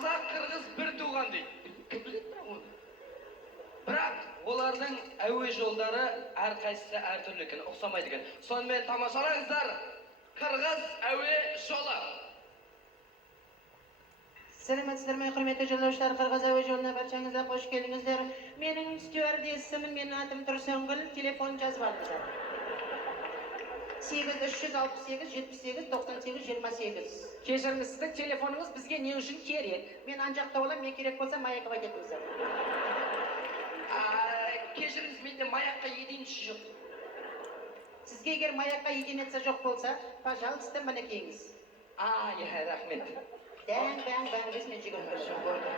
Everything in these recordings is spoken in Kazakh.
қазақ қырғыз бір туған дейді. Кім біледі бірақ оны? Бірақ олардың әуе жолдары әрқайсысы әртүрлі екен, ұқсамайды екен. Сонымен тамашалаңыздар, қырғыз әуе жолы. Сәлеметсіздер ме, құрметті жолаушылар, Қырғыз әуе жолына баршаңызға қош келдіңіздер. Менің стюардессімін, менің атым Тұрсынғұл, телефон жазып алыңыздар. 8-368-78-98-28. Кешіріңіз, сіздің телефоныңыз бізге не үшін керек? Мен анжақта болам, мен керек болса маякова кетіңіздер. Кешіріңіз, менде маякқа еденші жоқ. Сізге егер маякқа еденетсе жоқ болса, пожалуйста, мінекейіңіз. Рахмет. Бәң, біз мен жүгіріп көрдім.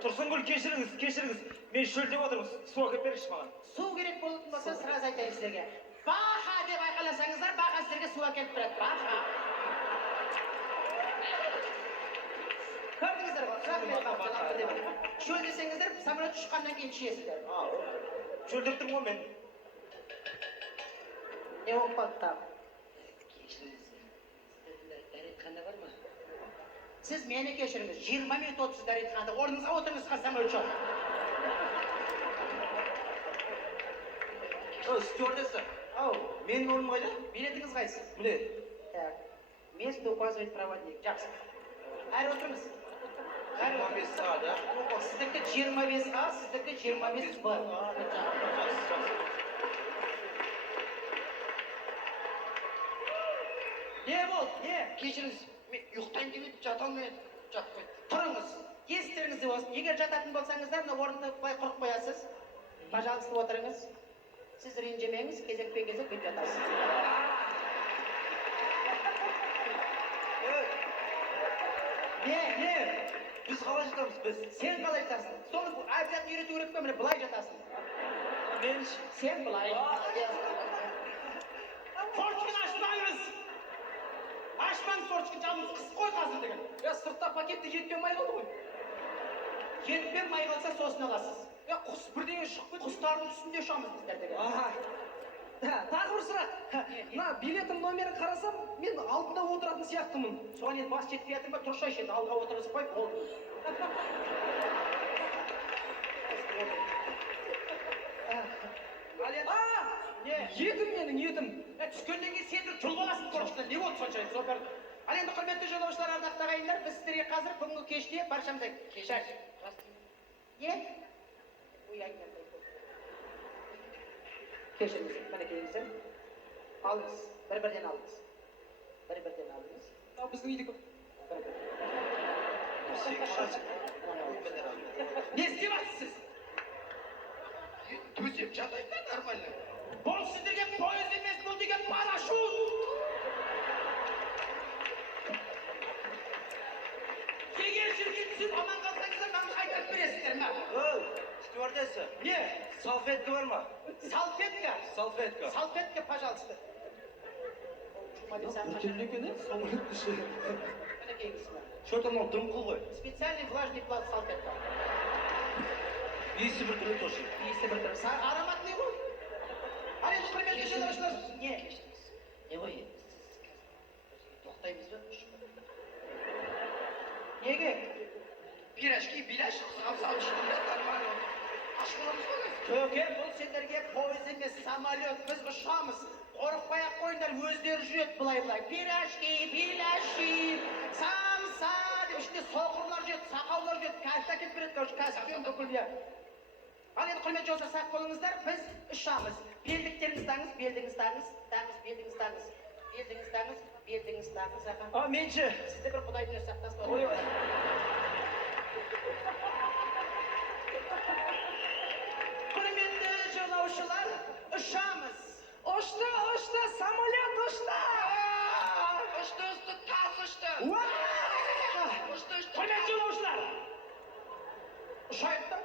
Тұрсынғұл, кешіріңіз. Мен шөлдеп отырмыз. Су әкеп беріңізші маған. Су керек болатын болса, сразу айтайын сіздерге. Баха деп айқайласаңыздар, баха сіздерге су әкеліп береді. Баха. Көрдіңіздер ғой, рахмет. Шөл десеңіздер, самолет ұшқаннан кейін ішесіздер. Шөлдеп тұрмын ғой мен. Не болып қалды тағы? Кешіріңіз, дәретхана бар ма? Сіз мені кешіріңіз, 20 минут 30 дәретханада орныңызға отырыңыз, самолет жоқ. Стюардесса, менің орным қайда? Билетіңіз қайсы? Міне. Так, место указывает проводник. Жақсы. Әрі отырыңыз. 25А, да? Сіздікі 25А, сіздікі 25Б. Не болды? Не? Кешіріңіз, мен ұйықтайын деп едім, жата алмай жатып қойды. Тұрыңыз. Естеріңізде болсын. Егер жататын болсаңыздар, мына орынды құрып қоясыз. Пожалуйста, отырыңыз. Сіз ренжімеңіз, кезекпен-кезек бүйтіп жатасыз. Не? Біз қалай жатамыз, біз? Сен қалай жатасың? Соны обязательно үйрету керек пе, міне былай жатасың. Мен Сен былай. Форчканы ашпаңыз! Ашпаңыз форчканы, жалғыз қыс қой қазір деген. Сыртта пакетте ет май қалды ғой. Ет пен май қалса сосын аласыз. Құс бірдеңе шығып кетті. Құстардың үстінде ұшамыз біздер деген. Тағы бір сұрақ. Мына билетім номерін қарасам, мен алдында отыратын сияқтымын. Соған енді бас жетпей жатыр ма, тұршайшы енді алға отырғызып қойып болды. Не? Етім менің, етім. Түскеннен кейін сен бір жұлып аласың қорқыштан. Не болды соншайып? Ал енді құрметті жолаушылар, ардақты ағайындар, біз сіздерге қазір бүгінгі кеште баршамызға кешір. Не? Кешіріңіз, міне келіңіздер. Алыңыз, бір-бірден алыңыз. Бір-бірден алыңыз. Біздің үйде көп. Не істеп жатсыз сіз? Төсеп жатайын да нормально. Бұл сіздерге пойыз емес, бұл деген парашют! Егер жерге түсіп аман қалсаңыздар, маған қайтарып бересіздер ме? Стюардесса. Не? Салфетка бар ма? Салфетка? Салфетка, пожалуйста. Үлкенді екен, самолет іші. Міне келіңіз ме? Что-то мынау дымқыл ғой. Специальный влажный пласт салфетка. Иісі бір түрлі тоже. Иісі бір түрлі. Ароматный ғой. Ал енді құрметті жолаушылар. Не? Не ғой? Тоқтаймыз ба? Неге? Пирожки, беляш, сал ішінде нормально. Аш боламыз ғой? Төке, бұл сендерге пойыз емес, самолет, біз ұшамыз. Қорықпай-ақ қойыңдар, өздері жүреді былай-былай. Пирожки, беляши, самса деп ішінде соқырлар жүреді, сақаулар жүреді, кәсіп әкеліп береді, кәсіппен бүкіл. Ал енді құрметті жолаушылар, сақ болыңыздар, біз ұшамыз. Белдіктеріңізді таңыз, белдігіңізді таңыз, аға. Менші. Сізде бір құдайдың өзі сақтасын. Құрметті жолаушылар, ұшамыз. Ұшты, самолет ұшты! Ұшты, тас ұшты! Құрметті жолаушылар! Ұшайық та?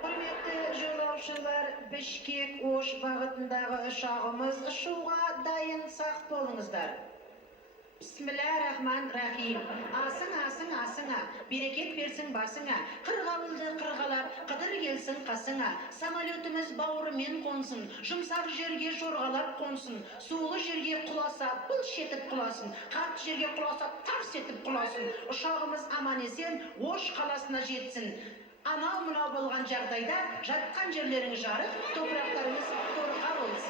Құрметті жолаушылар, Бішкек-Ош бағытындағы ұшағымыз ұшуға дайын, сақ болыңыздар. Bismillahirrahmanirrahim. Asыңа, берекет берсін басыңа. Қырғауылды қырғалап, қыдыр келсін қасыңа. Самолетіміз бауырымен қонсын, жұмсақ жерге жорғалап қонсын. Сулы жерге құласа, бұлш етіп құласын. Қатты жерге құласа, тарс етіп құласын. Ұшағымыз аман есен Ош қаласына жетсін. Анау мынау болған жағдайда жатқан жерлеріңіз жарық, топырақтарыңыз торқа болсын.